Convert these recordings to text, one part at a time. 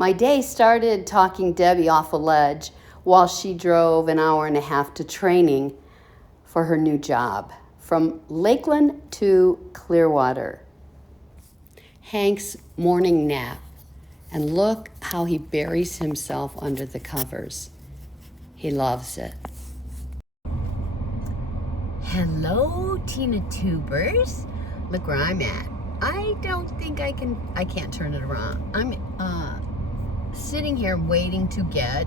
My day started talking Debbie off a ledge while she drove an hour and a half to training for her new job from Lakeland to Clearwater. Hank's morning nap, and look how he buries himself under the covers. He loves it. Hello, Tina Tubers. Look where I'm at. I don't think I can't turn it around. I'm sitting here waiting to get,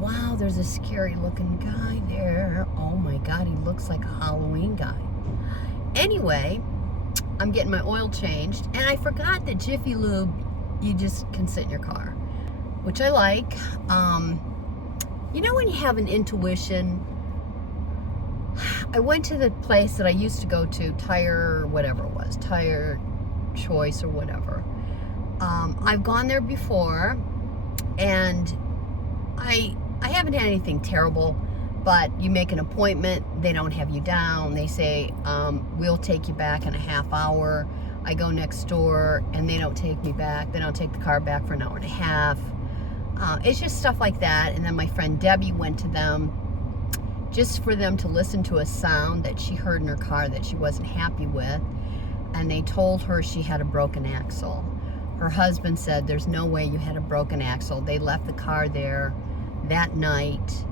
wow, there's a scary looking guy there. Oh my God, he looks like a Halloween guy. Anyway, I'm getting my oil changed, and I forgot that Jiffy Lube, you just can sit in your car, which I like. You know when you have an intuition? I went to the place that I used to go to, Tire Choice or whatever. I've gone there before, and I haven't had anything terrible, but you make an appointment, they don't have you down. They say, we'll take you back in a half hour. I go next door, and they don't take me back. They don't take the car back for an hour and a half. It's just stuff like that. And then my friend Debbie went to them just for them to listen to a sound that she heard in her car that she wasn't happy with. And they told her she had a broken axle. Her husband said, there's no way you had a broken axle. They left the car there that night.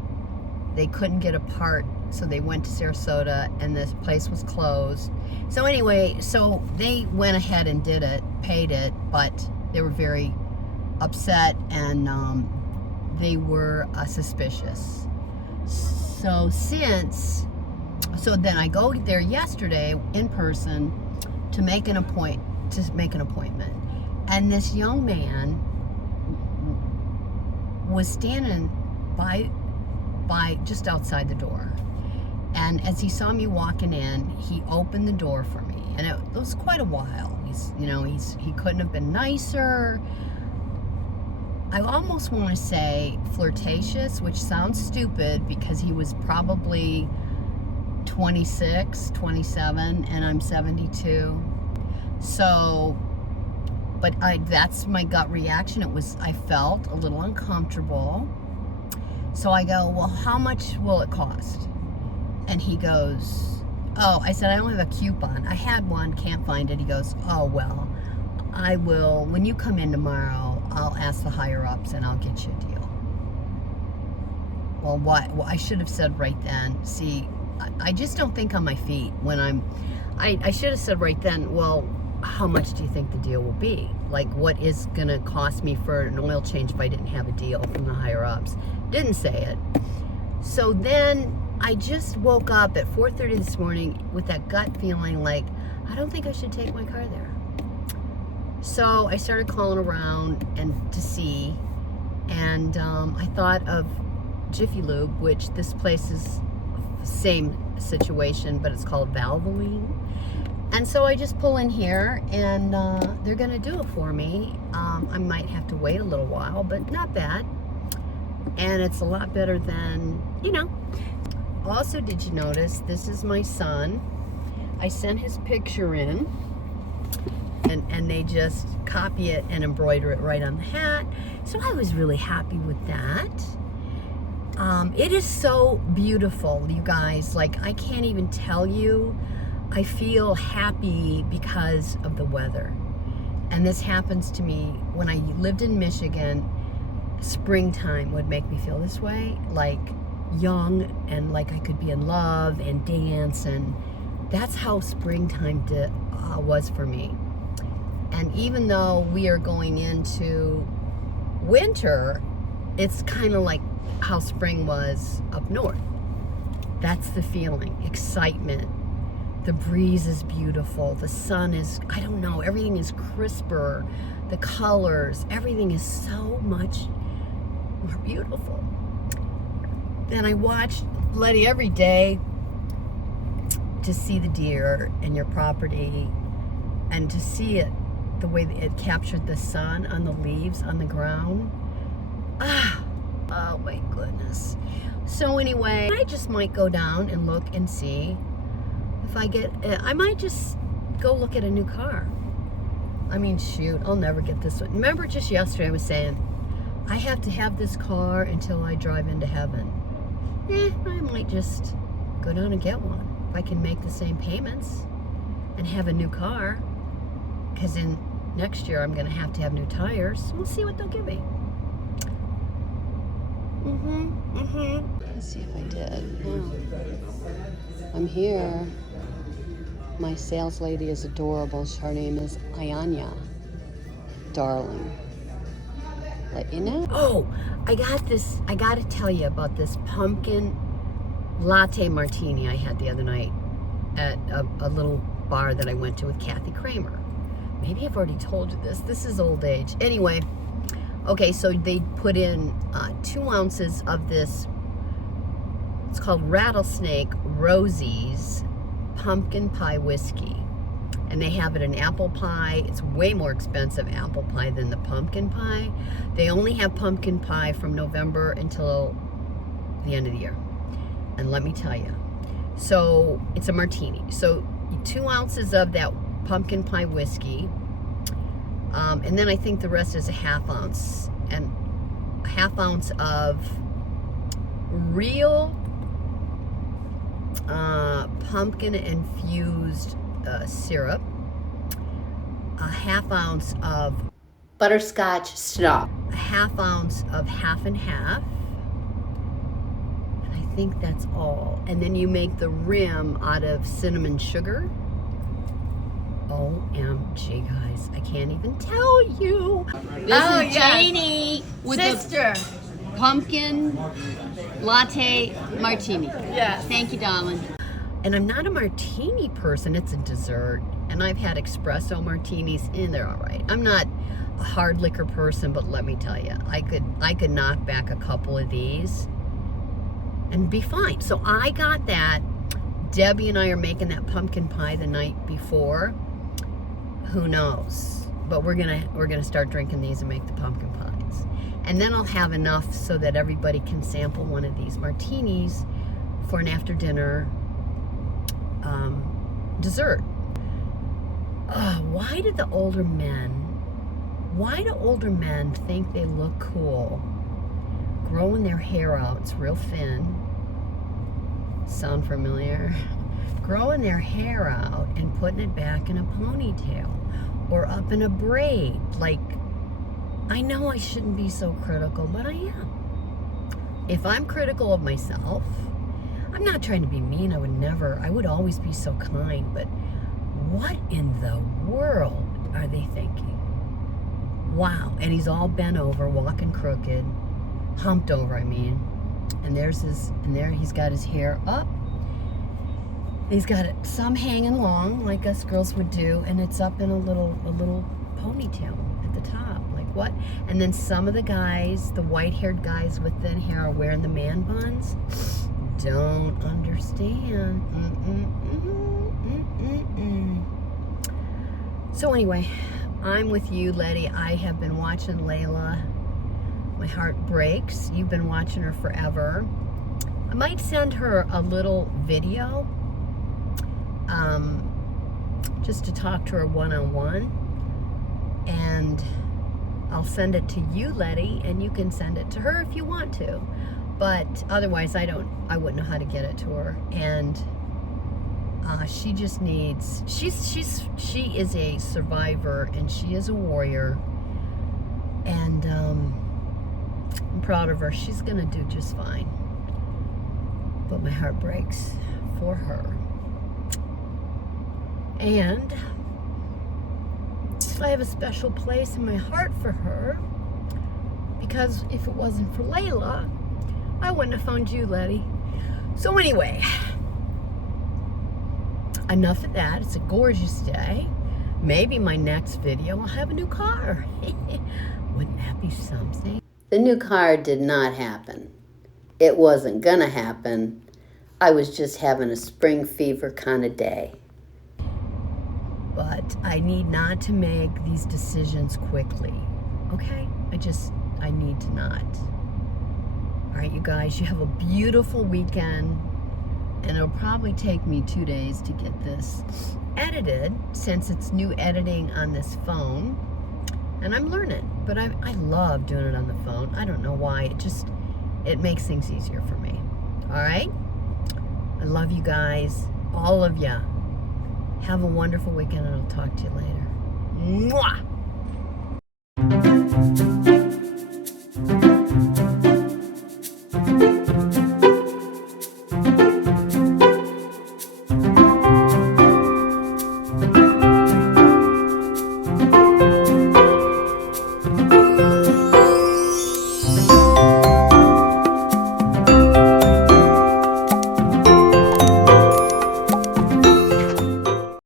They couldn't get a part, so they went to Sarasota, and this place was closed. So anyway, so they went ahead and did it, paid it, but they were very upset, and they were suspicious. So then I go there yesterday in person to make an appointment. And this young man was standing by just outside the door. And as he saw me walking in, he opened the door for me. And it was quite a while. He couldn't have been nicer. I almost want to say flirtatious, which sounds stupid because he was probably 26, 27, and I'm 72. So, but that's my gut reaction. I felt a little uncomfortable. So I go, well, how much will it cost? And he goes, oh, I said, I don't have a coupon. I had one, can't find it. He goes, oh, well, I will, when you come in tomorrow, I'll ask the higher ups and I'll get you a deal. Well, I should have said right then, see, I just don't think on my feet when I should have said right then, well, how much do you think the deal will be? Like, what is gonna cost me for an oil change if I didn't have a deal from the higher ups? Didn't say it. So then I just woke up at 4:30 this morning with that gut feeling like, I don't think I should take my car there. So I started calling around and to see, and I thought of Jiffy Lube, which this place is same situation, but it's called Valvoline. And so I just pull in here, and they're gonna do it for me. I might have to wait a little while, but not bad. And it's a lot better than, Also, did you notice, this is my son. I sent his picture in, and they just copy it and embroider it right on the hat. So I was really happy with that. It is so beautiful, you guys. Like, I can't even tell you. I feel happy because of the weather. And this happens to me when I lived in Michigan. Springtime would make me feel this way, like young and like I could be in love and dance, and that's how springtime was for me. And even though we are going into winter, it's kind of like how spring was up north. That's the feeling, excitement. The breeze is beautiful. The sun is, I don't know, everything is crisper. The colors, everything is so much more beautiful. Then I watch Letty every day to see the deer in your property and to see it, the way that it captured the sun on the leaves on the ground. Oh my goodness. So anyway, I just might go down and look and see if I might just go look at a new car. I mean, shoot, I'll never get this one. Remember just yesterday I was saying, I have to have this car until I drive into heaven. I might just go down and get one. If I can make the same payments and have a new car. Because in next year I'm going to have new tires. We'll see what they'll give me. Let's see if I did. No. I'm here. My sales lady is adorable. Her name is Ayanya. Darling. Let you know. Oh, I got this. I got to tell you about this pumpkin latte martini I had the other night at a little bar that I went to with Kathy Kramer. Maybe I've already told you this. This is old age. Anyway, okay, so they put in 2 ounces of this. It's called Rattlesnake Rosie's pumpkin pie whiskey. And they have it in apple pie. It's way more expensive apple pie than the pumpkin pie. They only have pumpkin pie from November until the end of the year. And let me tell you, so it's a martini. So 2 ounces of that pumpkin pie whiskey, and then I think the rest is a half ounce, and a half ounce of real pumpkin infused syrup, a half ounce of butterscotch schnapps, a half ounce of half and half, and I think that's all. And then you make the rim out of cinnamon sugar. OMG, guys, I can't even tell you. This is Janie with sister. The pumpkin latte martini. Yeah. Thank you, darling. And I'm not a martini person, it's a dessert. And I've had espresso martinis, and they're all right. I'm not a hard liquor person, but let me tell you, I could knock back a couple of these and be fine. So I got that. Debbie and I are making that pumpkin pie the night before. Who knows? But we're gonna start drinking these and make the pumpkin pies. And then I'll have enough so that everybody can sample one of these martinis for an after dinner dessert. Why do older men think they look cool? Growing their hair out, it's real thin. Sound familiar? Growing their hair out and putting it back in a ponytail or up in a braid. Like, I know I shouldn't be so critical, but I am. If I'm critical of myself, I'm not trying to be mean. I would always be so kind, but what in the world are they thinking? Wow. And he's all bent over, walking crooked, humped over, I mean. And there he's got his hair up. He's got it some hanging long, like us girls would do, and it's up in a little ponytail at the top. Like what? And then some of the guys, the white-haired guys with thin hair, are wearing the man buns. Don't understand. So anyway, I'm with you, Letty. I have been watching Layla. My heart breaks. You've been watching her forever. I might send her a little video just to talk to her one-on-one, and I'll send it to you, Letty, and you can send it to her if you want to. But otherwise, I wouldn't know how to get it to her. And she just needs, she is a survivor, and she is a warrior, and I'm proud of her. She's gonna do just fine. But my heart breaks for her. And I have a special place in my heart for her, because if it wasn't for Layla, I wouldn't have found you, Letty. So anyway, enough of that. It's a gorgeous day. Maybe my next video I'll have a new car. Wouldn't that be something? The new car did not happen. It wasn't gonna happen. I was just having a spring fever kind of day. But I need not to make these decisions quickly, okay? I need to not. All right, you guys, you have a beautiful weekend. And it'll probably take me 2 days to get this edited, since it's new editing on this phone. And I'm learning, but I love doing it on the phone. I don't know why, it makes things easier for me. All right? I love you guys, all of ya. Have a wonderful weekend, and I'll talk to you later. Mwah!